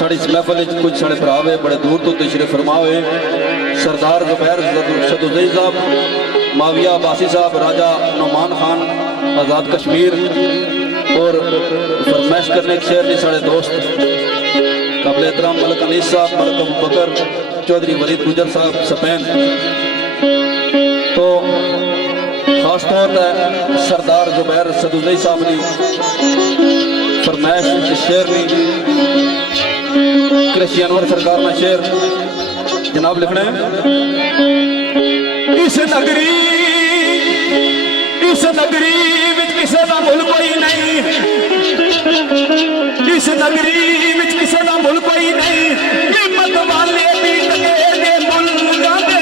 साड़ी इस महफल कुछ साढ़े भरा हुए बड़े दूर तो तशरीफ फरमा हुए सरदार जुबैर सदुजई साहब, माविया बासी साहब, राजा नुमान खान आज़ाद कश्मीर और फरमाइश करने के शेर ने साढ़े दोस्त काबिल एहतराम मलिक अनीस साहब, मलिक अबू बकर चौधरी वलीद गुजर साहब स्पेन। तो खास तौर पर सरदार जुबैर सदुजई साहब ने फरमाइश शेर ने कृषि अनवर सरकार ना शेर जनाब लिखना है। इस नगरी विच किसे दा मुल कोई नहीं, इस नगरी विच किसे दा मुल कोई नहीं, हिम्मत वाले भी लगे दे मुल जांदे।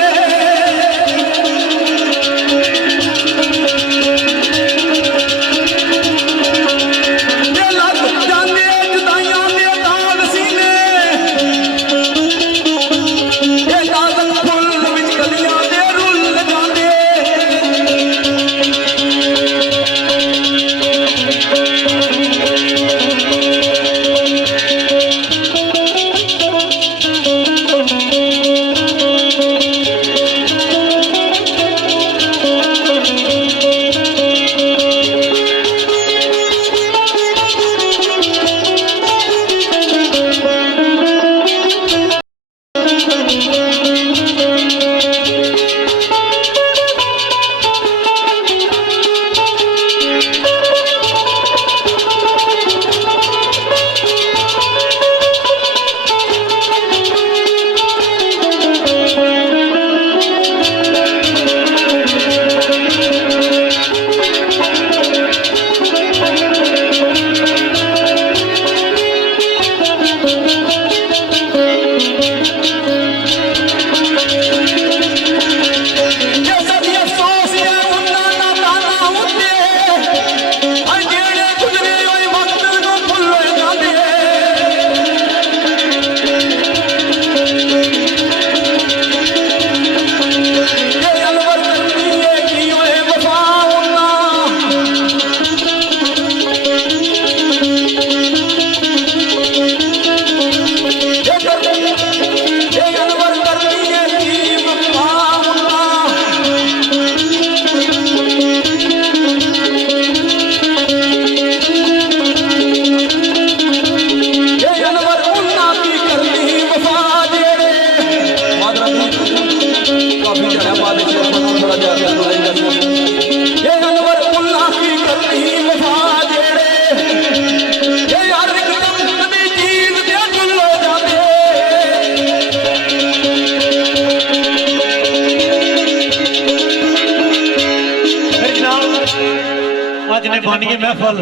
बानिए महफल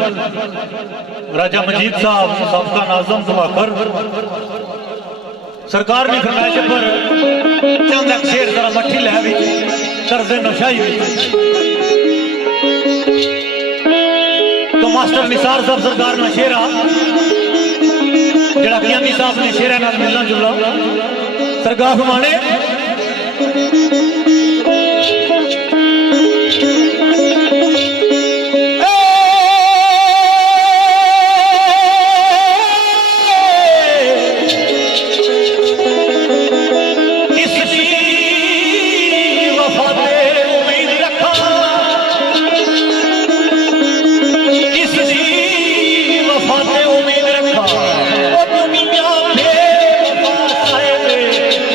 राजा मजीद साहब सबका नाज़म दुआकर सरकार ने फरमाइश पर चंद एक शेर जरा मट्ठी लै भी कर्जे नशाई तो मास्टर निसार साहब सरकार ना शेरा जड़ा कियामी साहब ने शेरा नाल मिलना जुलना सरकार फरमाने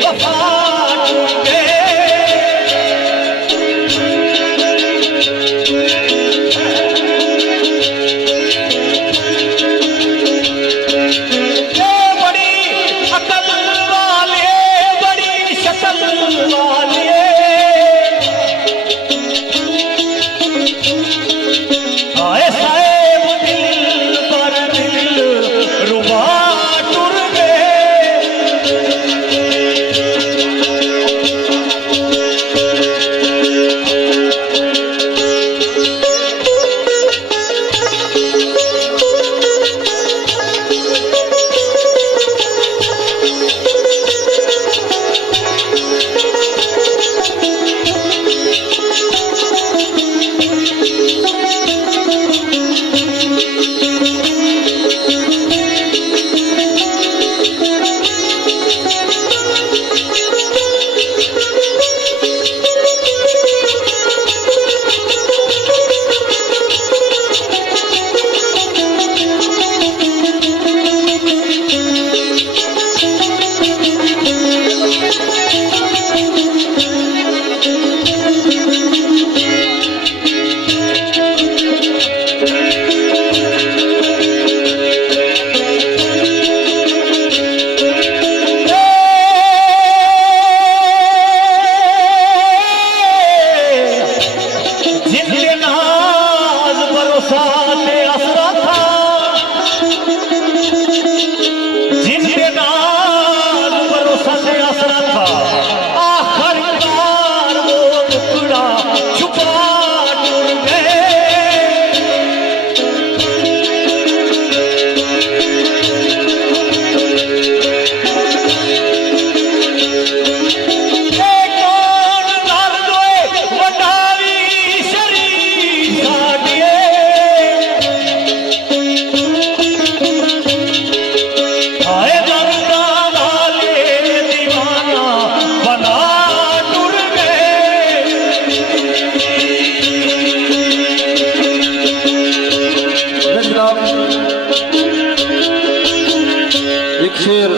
वफा एक शेर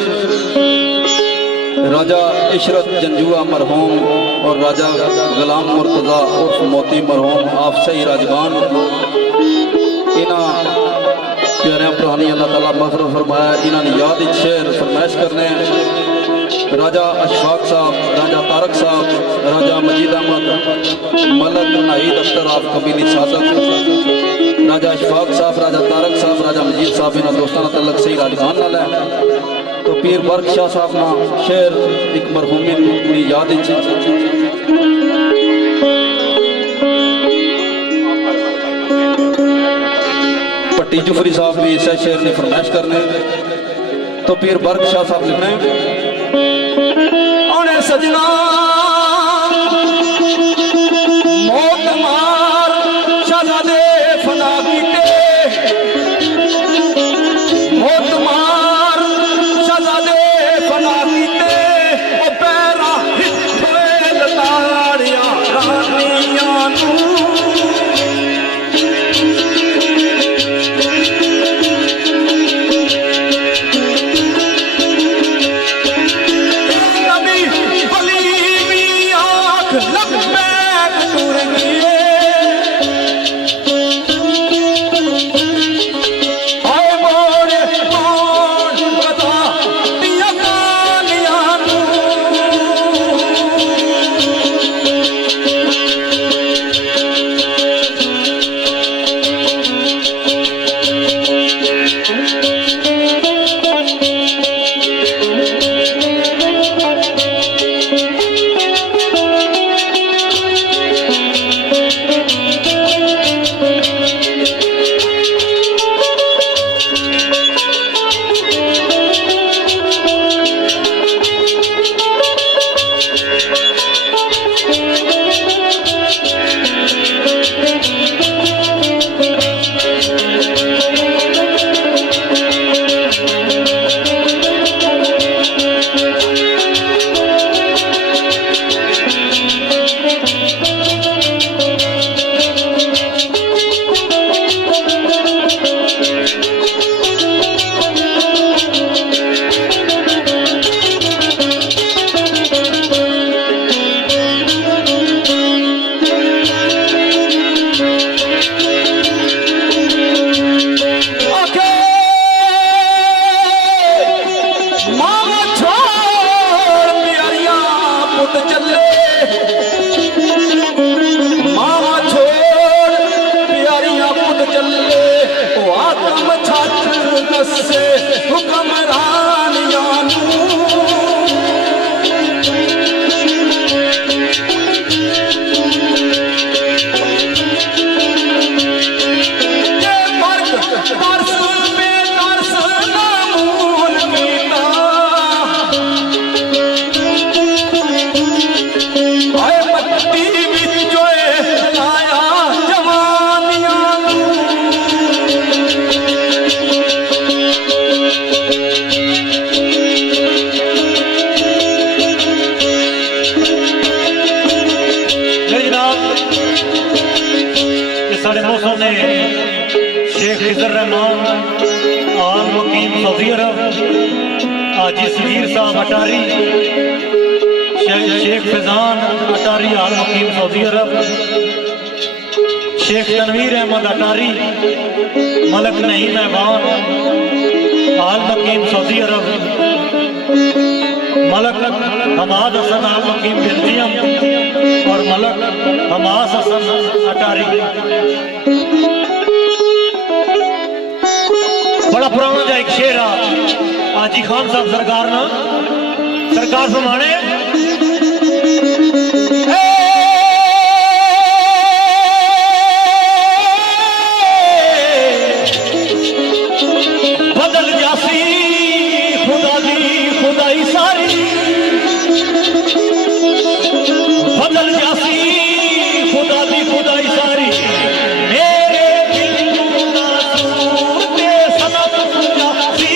राजा इशरत जंजुआ मरहूम और राजा गुलाम मुर्तज़ा उर्फ मोती मरहूम आप सही राजगान इन्हों प्यारियां पुरानी अल्लाह ताला मग़फ़िरत फरमाया। इन्होंने याद एक शेर फरमाइश करने राजा अशफाक साहब, राजा तारक साहब, राजा मजीद अहमद, मलक नाहिद अख्तर आप कबीली सादक, राजा अशफाक साहब, राजा तारक साहब, राजा मजीद साहब इन्होंने दोस्ताना तलक सही राजगान नाल है। तो पीर बरक शाह साहब ना शेर एक मरहूमी की याद पट्टी जुफरी साहब भी इस शेर ने फरमाइश करने। तो पीर बरक शाह साहब लिखने सजना मौत मार शहजादे फना बीते, मौत मार शहजादे फना बीते, ओ पैरा हिठे लताड़ियां रानियां हाजी सगीर साहब अटारी, शेख फैजान अटारी आल मुकीम सऊदी अरब, शेख तनवीर अहमद अटारी मलक नहीं महबान आल मुकीम सऊदी अरब, मलक हमाद हसन आल मुकीम बेल्जियम और मलक हमास हसन अटारी। बड़ा पुराना जा एक शेर आ हाजी खान साहब सरकार ना सरकार फरमाने बदल जासी खुदा दी खुदाई सारी, बदल जासी खुदा दी खुदाई सारी, मेरे दिल ना सूरते सनम जासी।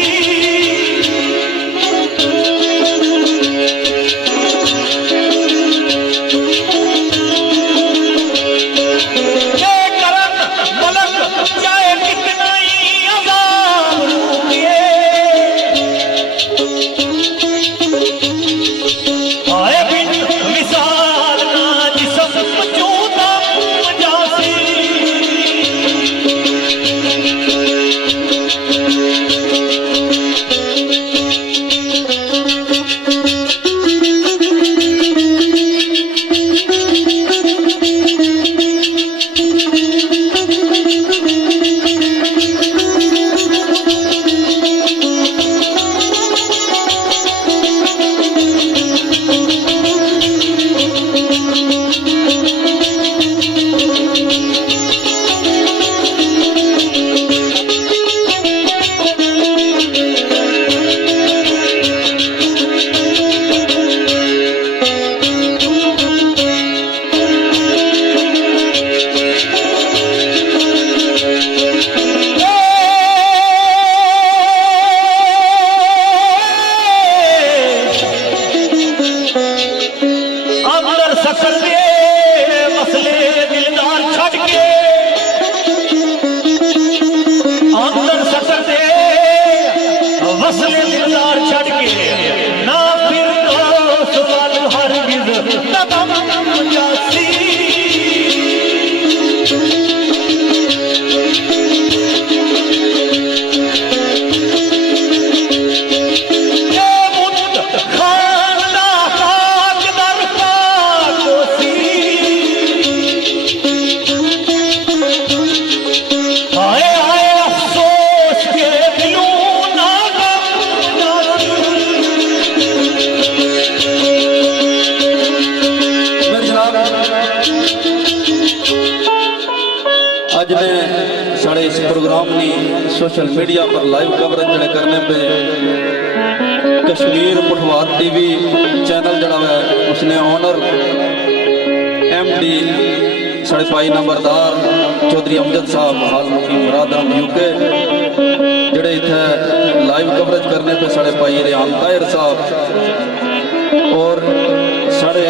रिश्तेदार छड़ के ना फिर दोस्त वाल हरगिज कदम जासी आज मैं साढ़े इस प्रोग्राम ने सोशल मीडिया पर लाइव कवरेज जड़े करने पे कश्मीर पुठवार टीवी चैनल जड़ा है उसने ऑनर एमडी साढ़े पाई नंबरदार चौधरी अमजद साहब हाल मुखी मुराद यूके जड़े इतने लाइव कवरेज करने पे साढ़े पाई रेहान ताहिर साहब और साढ़े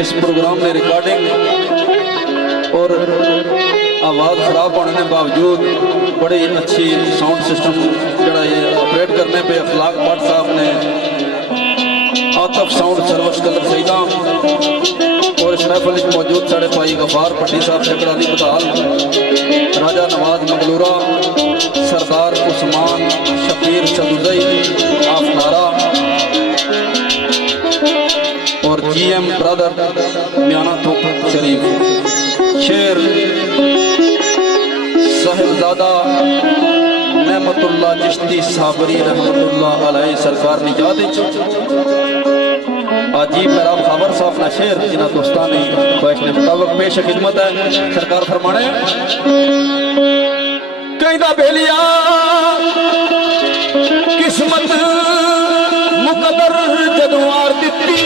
इस प्रोग्राम में रिकॉर्डिंग और आवाज़ ख़राब होने के बावजूद बड़ी अच्छी साउंड सिस्टम जड़ा ये ऑपरेट करने पे अखलाक भट्ट साहब ने Aatif sound service colour Saida और इस महफिल में मौजूद साढ़े भाई गफार भट्टी साहब शेखर अली बदाल राजा नवाज मंगलूरा सरदार उस्मान शफीर सदुजई आफनारा और GM ब्रदर मियाना थोक शरीफ शेर साहिबजादा नेमतुल्लाह चिश्ती साबरी रहमतुल्लाह अलैहि सरकार ने याद अजीब मेरा खबर साहब ना शेर जिन्हें दोस्तानी ख्वाहिश के मुताबिक पेश खिदमत है सरकार फरमाने कहदा बेलिया किस्मत मुकदर जदवार दिती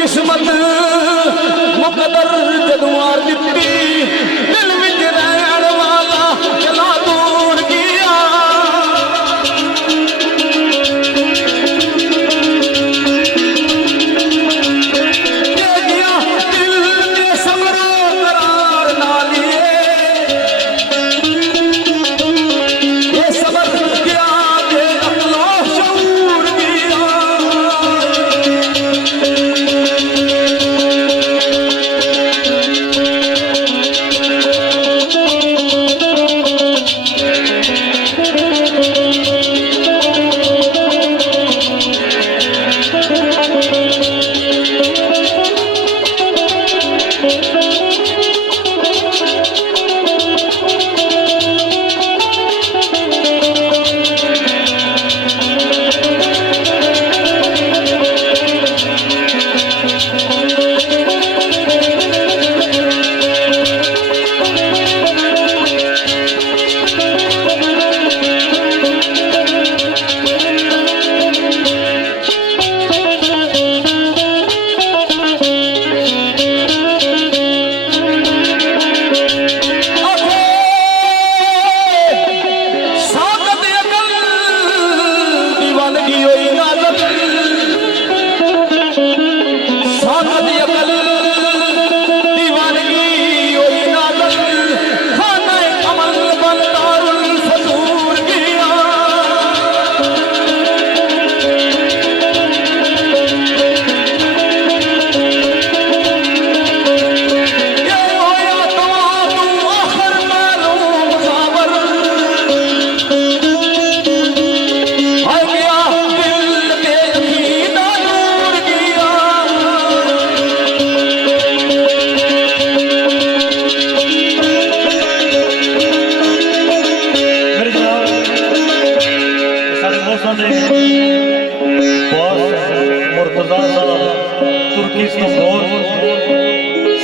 किस्मत मुकदर जदवार दिती दिल विच रहण वाला चला दूर गया गया दिल ने समरो करार ना लिए ये सबर क्या के अक्लो शऊर गया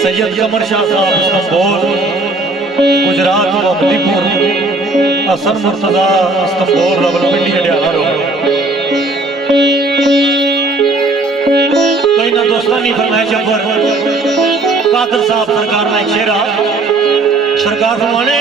सैयद कमर शाह साहब इस्तांबुल गुजरात मधुपुर हसन मुर्तजा इस्तांबुल रावलपिंडी हरियाणा तो इन दोस्तानी फरमाइश पर कादर साहब सरकार ने शेरा सरकार फरमाने